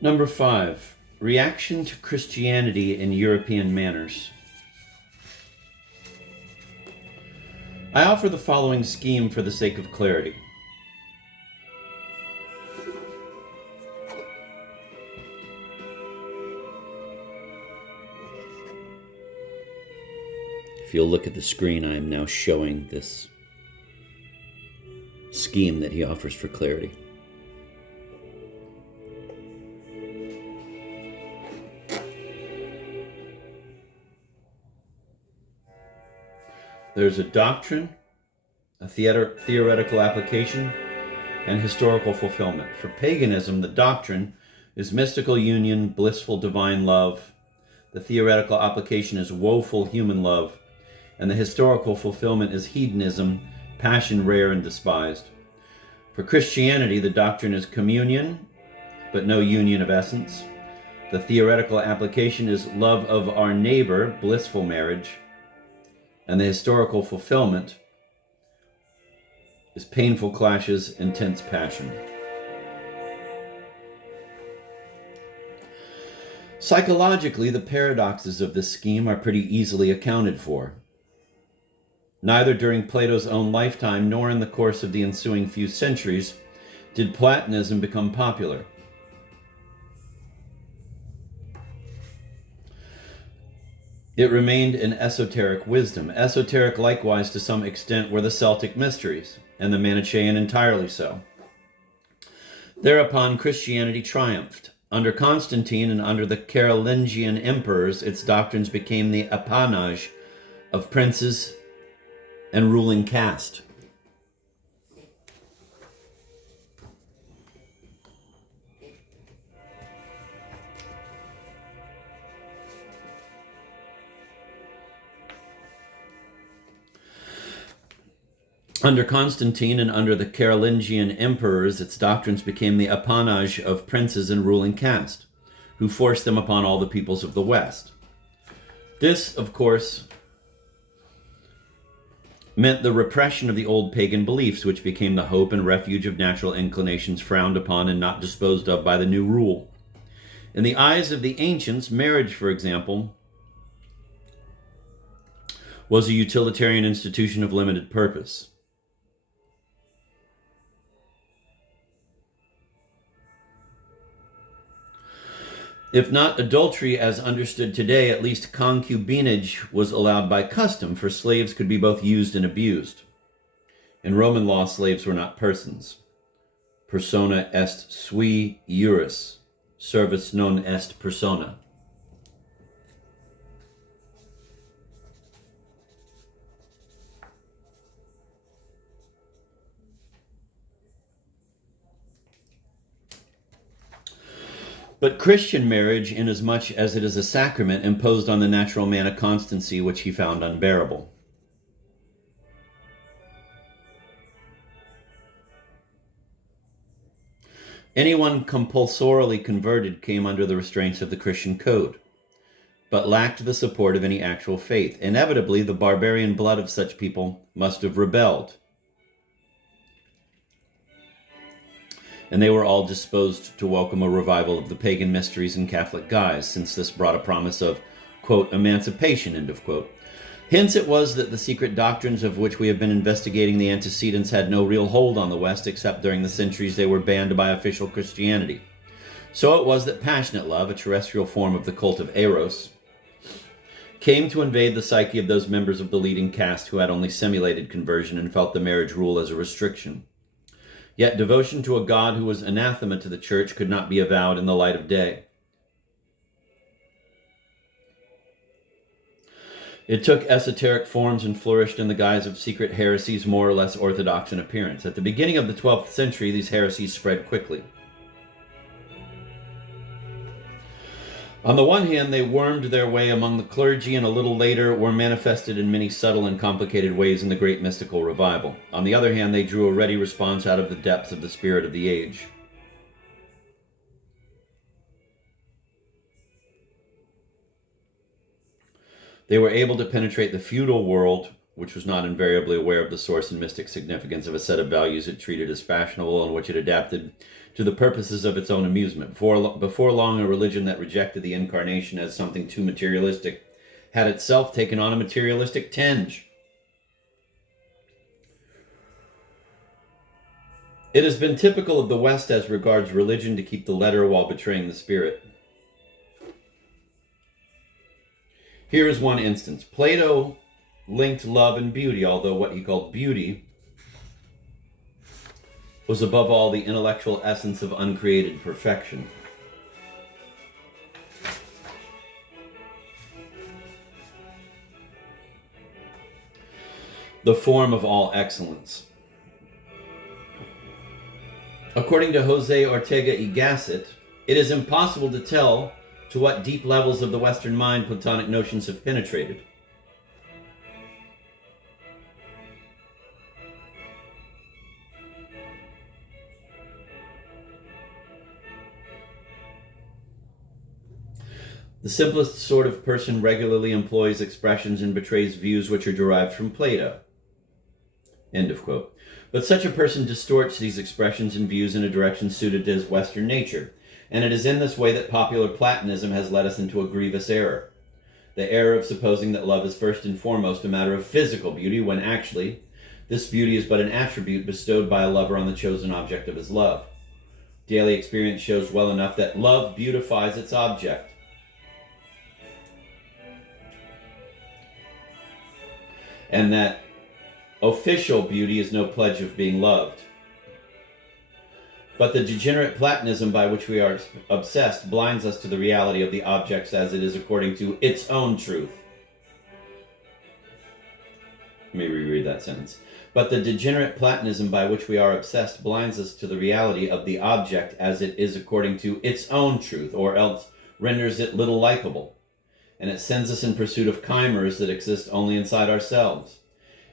Number 5. Reaction to Christianity in European manners. I offer the following scheme for the sake of clarity. If you'll look at the screen, I am now showing this scheme that he offers for clarity. There's a doctrine, a theoretical application, and historical fulfillment. For paganism, the doctrine is mystical union, blissful divine love. The theoretical application is woeful human love. And the historical fulfillment is hedonism, passion rare and despised. For Christianity, the doctrine is communion, but no union of essence. The theoretical application is love of our neighbor, blissful marriage. And the historical fulfillment is painful clashes, intense passion. Psychologically, the paradoxes of this scheme are pretty easily accounted for. Neither during Plato's own lifetime nor in the course of the ensuing few centuries did Platonism become popular. It remained an esoteric wisdom. Esoteric likewise to some extent were the Celtic mysteries, and the Manichaean entirely so. Thereupon Christianity triumphed. Under Constantine and under the Carolingian emperors, its doctrines became the appanage of princes and ruling caste. Under Constantine and under the Carolingian emperors, its doctrines became the appanage of princes and ruling caste, who forced them upon all the peoples of the West. This, of course, meant the repression of the old pagan beliefs, which became the hope and refuge of natural inclinations frowned upon and not disposed of by the new rule. In the eyes of the ancients, marriage, for example, was a utilitarian institution of limited purpose. If not adultery as understood today, at least concubinage was allowed by custom, for slaves could be both used and abused. In Roman law, slaves were not persons. Persona est sui iuris, servus non est persona. But Christian marriage, inasmuch as it is a sacrament, imposed on the natural man a constancy which he found unbearable. Anyone compulsorily converted came under the restraints of the Christian code, but lacked the support of any actual faith. Inevitably, the barbarian blood of such people must have rebelled. And they were all disposed to welcome a revival of the pagan mysteries in Catholic guise, since this brought a promise of, quote, emancipation, end of quote. Hence it was that the secret doctrines of which we have been investigating the antecedents had no real hold on the West, except during the centuries they were banned by official Christianity. So it was that passionate love, a terrestrial form of the cult of Eros, came to invade the psyche of those members of the leading caste who had only simulated conversion and felt the marriage rule as a restriction. Yet devotion to a God who was anathema to the church could not be avowed in the light of day. It took esoteric forms and flourished in the guise of secret heresies more or less orthodox in appearance. At the beginning of the 12th century, these heresies spread quickly. On the one hand, they wormed their way among the clergy and a little later were manifested in many subtle and complicated ways in the great mystical revival. On the other hand, they drew a ready response out of the depths of the spirit of the age. They were able to penetrate the feudal world which was not invariably aware of the source and mystic significance of a set of values it treated as fashionable and which it adapted to the purposes of its own amusement. Before long, a religion that rejected the incarnation as something too materialistic had itself taken on a materialistic tinge. It has been typical of the West as regards religion to keep the letter while betraying the spirit. Here is one instance. Plato linked love and beauty, although what he called beauty was above all the intellectual essence of uncreated perfection. The form of all excellence. According to Jose Ortega y Gasset, it is impossible to tell to what deep levels of the Western mind Platonic notions have penetrated. The simplest sort of person regularly employs expressions and betrays views which are derived from Plato. End of quote. But such a person distorts these expressions and views in a direction suited to his Western nature, and it is in this way that popular Platonism has led us into a grievous error. The error of supposing that love is first and foremost a matter of physical beauty, when actually, this beauty is but an attribute bestowed by a lover on the chosen object of his love. Daily experience shows well enough that love beautifies its object. And that official beauty is no pledge of being loved. But the degenerate Platonism by which we are obsessed blinds us to the reality of the objects as it is according to its own truth. Let me reread that sentence. But the degenerate Platonism by which we are obsessed blinds us to the reality of the object as it is according to its own truth, or else renders it little likable. And it sends us in pursuit of chimeras that exist only inside ourselves.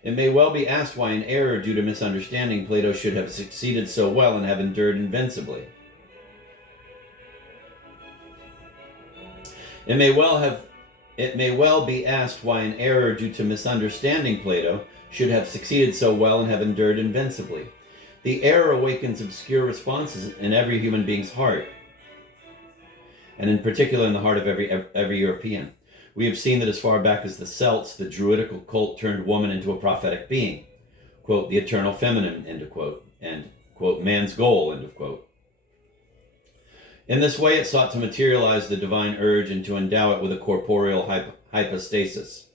It may well be asked why in error due to misunderstanding Plato should have succeeded so well and have endured invincibly. It may well be asked why in error due to misunderstanding Plato should have succeeded so well and have endured invincibly. The error awakens obscure responses in every human being's heart, and in particular in the heart of every European. We have seen that as far back as the Celts, the druidical cult turned woman into a prophetic being, quote, the eternal feminine, end of quote, and, quote, man's goal, end of quote. In this way, it sought to materialize the divine urge and to endow it with a corporeal hypostasis.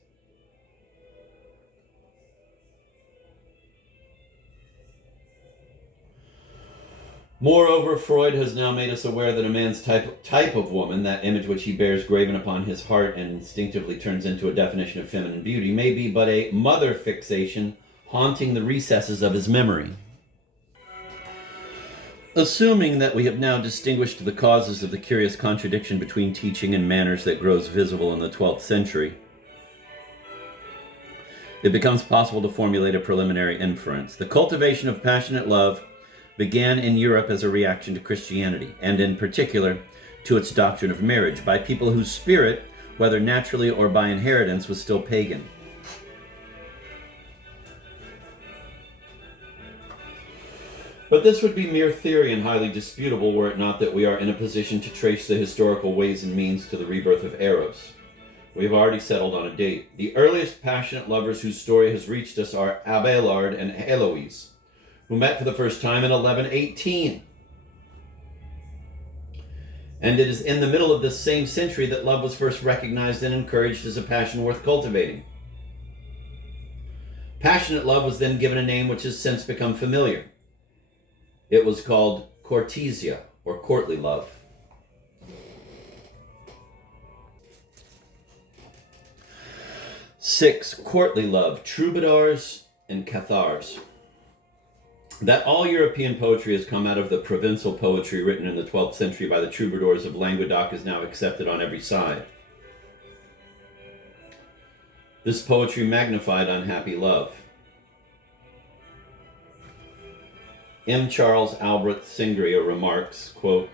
Moreover, Freud has now made us aware that a man's type of woman, that image which he bears graven upon his heart and instinctively turns into a definition of feminine beauty, may be but a mother fixation haunting the recesses of his memory. Assuming that we have now distinguished the causes of the curious contradiction between teaching and manners that grows visible in the 12th century, it becomes possible to formulate a preliminary inference. The cultivation of passionate love began in Europe as a reaction to Christianity, and in particular to its doctrine of marriage, by people whose spirit, whether naturally or by inheritance, was still pagan. But this would be mere theory and highly disputable were it not that we are in a position to trace the historical ways and means to the rebirth of Eros. We have already settled on a date. The earliest passionate lovers whose story has reached us are Abelard and Heloise, who met for the first time in 1118. And it is in the middle of this same century that love was first recognized and encouraged as a passion worth cultivating. Passionate love was then given a name which has since become familiar. It was called courtesia, or courtly love. Six, courtly love, troubadours and cathars. That all European poetry has come out of the provincial poetry written in the 12th century by the troubadours of Languedoc is now accepted on every side. This poetry magnified unhappy love. M. Charles Albert Singria remarks, quote,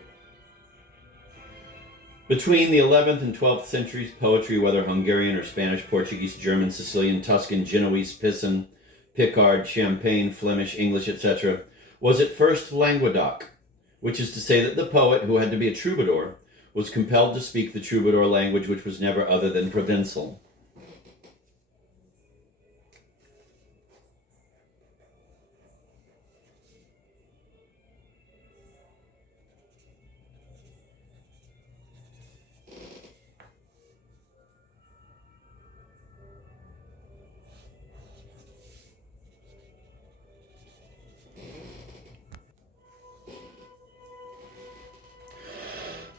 Between the 11th and 12th centuries, poetry, whether Hungarian or Spanish, Portuguese, German, Sicilian, Tuscan, Genoese, Pisan, Picard, Champagne, Flemish, English, etc., was at first Languedoc, which is to say that the poet, who had to be a troubadour, was compelled to speak the troubadour language, which was never other than Provençal.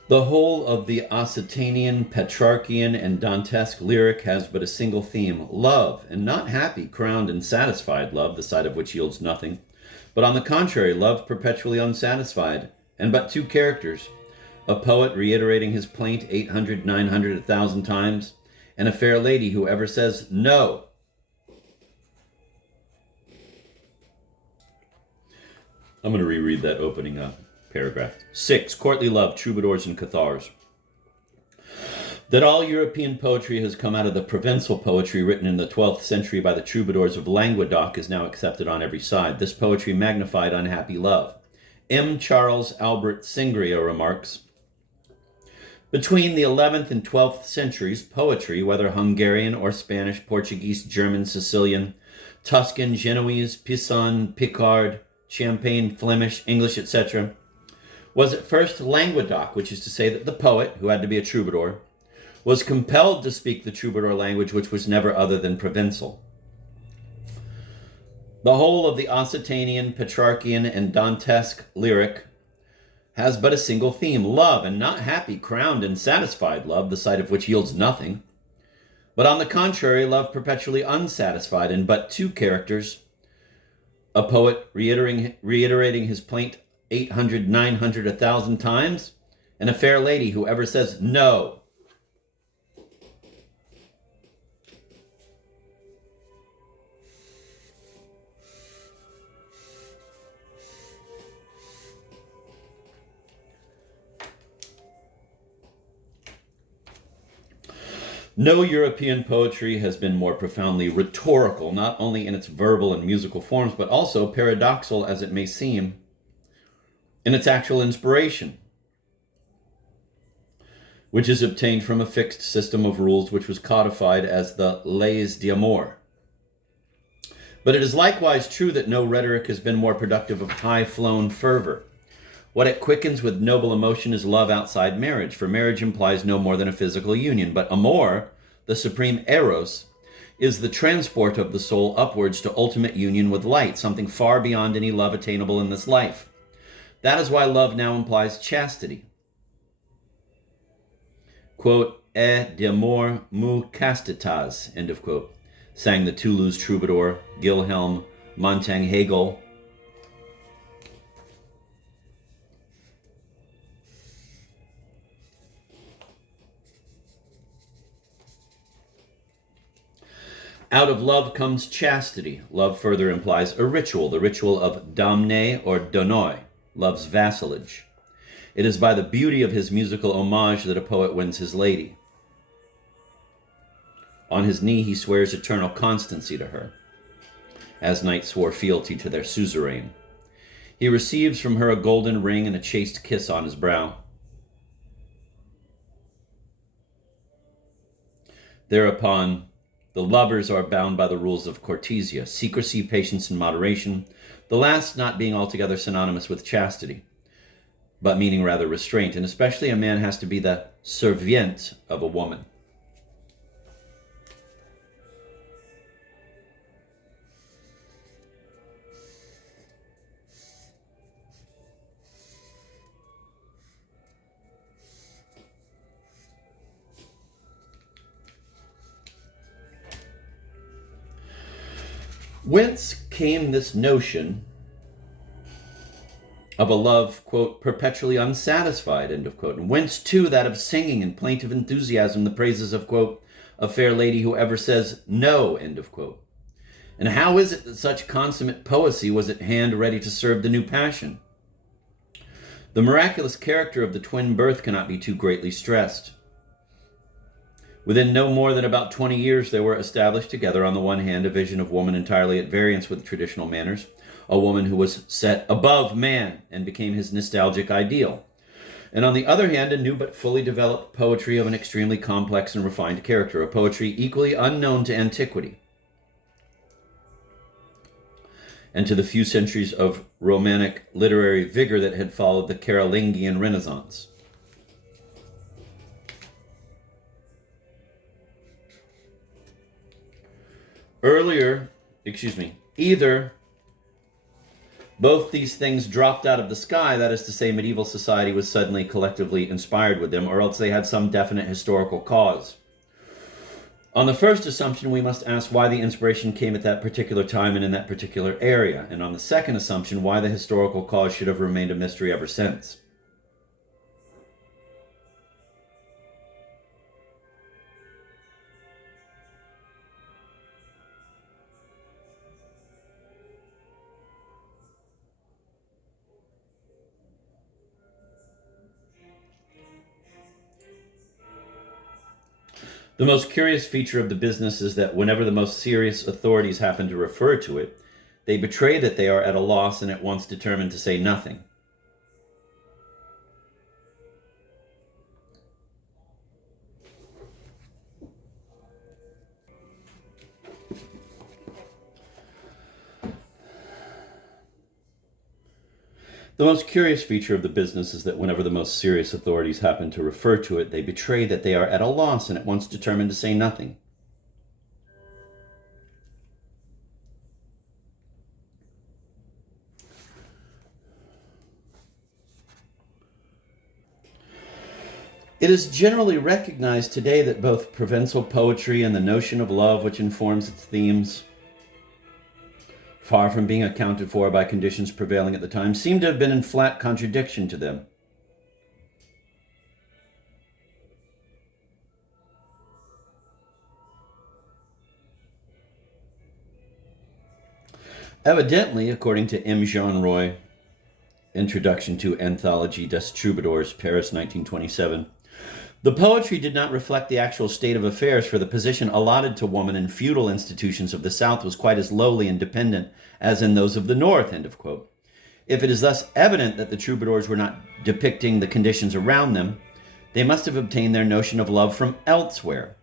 The whole of the Occitanian, Petrarchian, and Dantesque lyric has but a single theme, love, and not happy, crowned, and satisfied love, the sight of which yields nothing, but on the contrary, love perpetually unsatisfied, and but two characters, a poet reiterating his plaint 800, 900, 1,000 times, and a fair lady who ever says no. I'm going to reread that opening up. Paragraph 6. Courtly love, troubadours and cathars. That all European poetry has come out of the Provençal poetry written in the 12th century by the troubadours of Languedoc is now accepted on every side. This poetry magnified unhappy love. M. Charles Albert Singria remarks, between the 11th and 12th centuries, poetry, whether Hungarian or Spanish, Portuguese, German, Sicilian, Tuscan, Genoese, Pisan, Picard, Champagne, Flemish, English, etc., was at first Languedoc, which is to say that the poet, who had to be a troubadour, was compelled to speak the troubadour language, which was never other than Provençal. The whole of the Occitanian, Petrarchian, and Dantesque lyric has but a single theme, love, and not happy, crowned, and satisfied love, the sight of which yields nothing, but on the contrary, love perpetually unsatisfied, and but two characters, a poet reiterating his plaint 800, 900, 1,000 times, and a fair lady who ever says no. No European poetry has been more profoundly rhetorical, not only in its verbal and musical forms, but also paradoxical as it may seem, in its actual inspiration, which is obtained from a fixed system of rules which was codified as the Leis d'Amour. But it is likewise true that no rhetoric has been more productive of high-flown fervor. What it quickens with noble emotion is love outside marriage, for marriage implies no more than a physical union. But amor, the supreme eros, is the transport of the soul upwards to ultimate union with light, something far beyond any love attainable in this life. That is why love now implies chastity. Quote, et d'amour mu castitas, end of quote, sang the Toulouse troubadour Guilhelm Montagnagel. Out of love comes chastity. Love further implies a ritual, the ritual of damne or donoi, love's vassalage. It is by the beauty of his musical homage that a poet wins his lady. On his knee he swears eternal constancy to her, as knights swore fealty to their suzerain. He receives from her a golden ring and a chaste kiss on his brow. Thereupon, the lovers are bound by the rules of courtesia, secrecy, patience, and moderation, the last not being altogether synonymous with chastity, but meaning rather restraint, and especially a man has to be the servient of a woman. Whence came this notion of a love, quote, perpetually unsatisfied, end of quote, and whence too that of singing in plaintive enthusiasm the praises of, quote, a fair lady who ever says no, end of quote. And how is it that such consummate poesy was at hand ready to serve the new passion? The miraculous character of the twin birth cannot be too greatly stressed. Within no more than about 20 years, there were established together, on the one hand, a vision of woman entirely at variance with traditional manners, a woman who was set above man and became his nostalgic ideal. And on the other hand, a new but fully developed poetry of an extremely complex and refined character, a poetry equally unknown to antiquity and to the few centuries of Romantic literary vigor that had followed the Carolingian Renaissance. Either both these things dropped out of the sky, that is to say, medieval society was suddenly collectively inspired with them, or else they had some definite historical cause. On the first assumption, we must ask why the inspiration came at that particular time and in that particular area, and on the second assumption, why the historical cause should have remained a mystery ever since. The most curious feature of the business is that whenever the most serious authorities happen to refer to it, they betray that they are at a loss and at once determined to say nothing. The most curious feature of the business is that whenever the most serious authorities happen to refer to it, they betray that they are at a loss and at once determined to say nothing. It is generally recognized today that both Provençal poetry and the notion of love which informs its themes, far from being accounted for by conditions prevailing at the time, seem to have been in flat contradiction to them. Evidently, according to M. Jean Roy, Introduction to Anthologie des Troubadours, Paris, 1927, the poetry did not reflect the actual state of affairs, for the position allotted to woman in feudal institutions of the South was quite as lowly and dependent as in those of the North, end of quote. If it is thus evident that the troubadours were not depicting the conditions around them, they must have obtained their notion of love from elsewhere.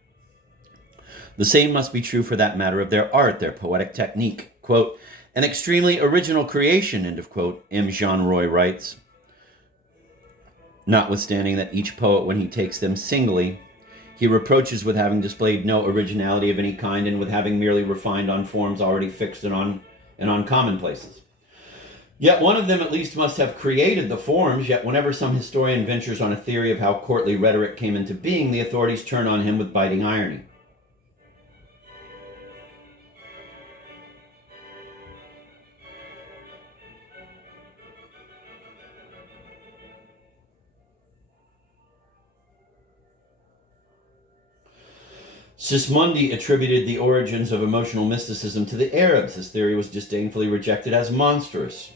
The same must be true for that matter of their art, their poetic technique. Quote, an extremely original creation, end of quote, M. Jean Roy writes. Notwithstanding that each poet, when he takes them singly, he reproaches with having displayed no originality of any kind and with having merely refined on forms already fixed and on commonplaces. Yet one of them at least must have created the forms, yet whenever some historian ventures on a theory of how courtly rhetoric came into being, the authorities turn on him with biting irony. Sismondi attributed the origins of emotional mysticism to the Arabs. His theory was disdainfully rejected as monstrous.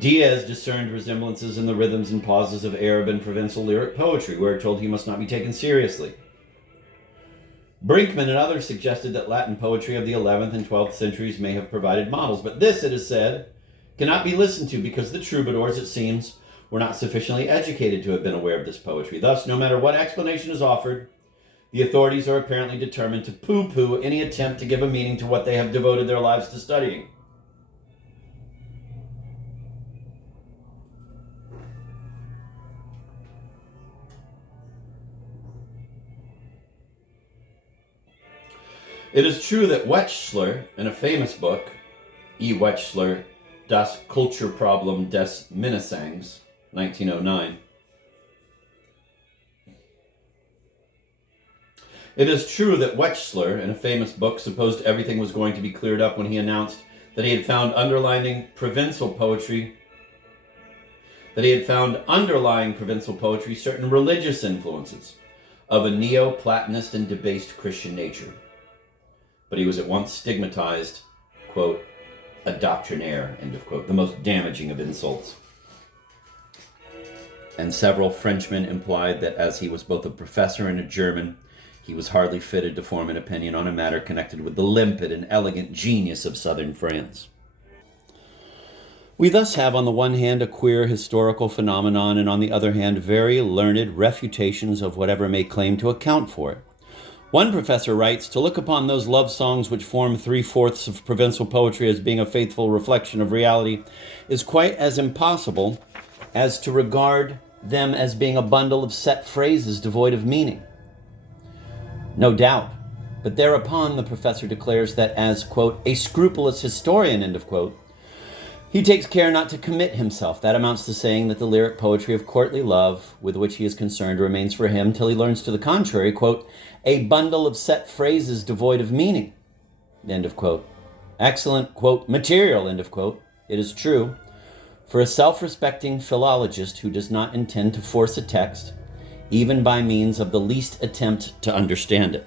Diaz discerned resemblances in the rhythms and pauses of Arab and Provençal lyric poetry, where told he must not be taken seriously. Brinkman and others suggested that Latin poetry of the 11th and 12th centuries may have provided models, but this, it is said, cannot be listened to because the troubadours, it seems, were not sufficiently educated to have been aware of this poetry. Thus, no matter what explanation is offered, the authorities are apparently determined to poo-poo any attempt to give a meaning to what they have devoted their lives to studying. It is true that Wechsler, in a famous book, E. Wechsler, Das Kulturproblem des Minnesangs, 1909, it is true that Wechsler, in a famous book, supposed everything was going to be cleared up when he announced that he had found underlying Provençal poetry certain religious influences of a neo-Platonist and debased Christian nature. But he was at once stigmatized, quote, a doctrinaire, end of quote, the most damaging of insults. and several Frenchmen implied that as he was both a professor and a German, he was hardly fitted to form an opinion on a matter connected with the limpid and elegant genius of southern France. We thus have on the one hand a queer historical phenomenon, and on the other hand very learned refutations of whatever may claim to account for it. One professor writes, to look upon those love songs which form 3/4 of provincial poetry as being a faithful reflection of reality is quite as impossible as to regard them as being a bundle of set phrases devoid of meaning. No doubt, but thereupon the professor declares that as, quote, a scrupulous historian, end of quote, he takes care not to commit himself. That amounts to saying that the lyric poetry of courtly love with which he is concerned remains for him till he learns to the contrary, quote, a bundle of set phrases devoid of meaning, end of quote. Excellent, quote, material, end of quote. It is true. For a self-respecting philologist who does not intend to force a text, even by means of the least attempt to understand it.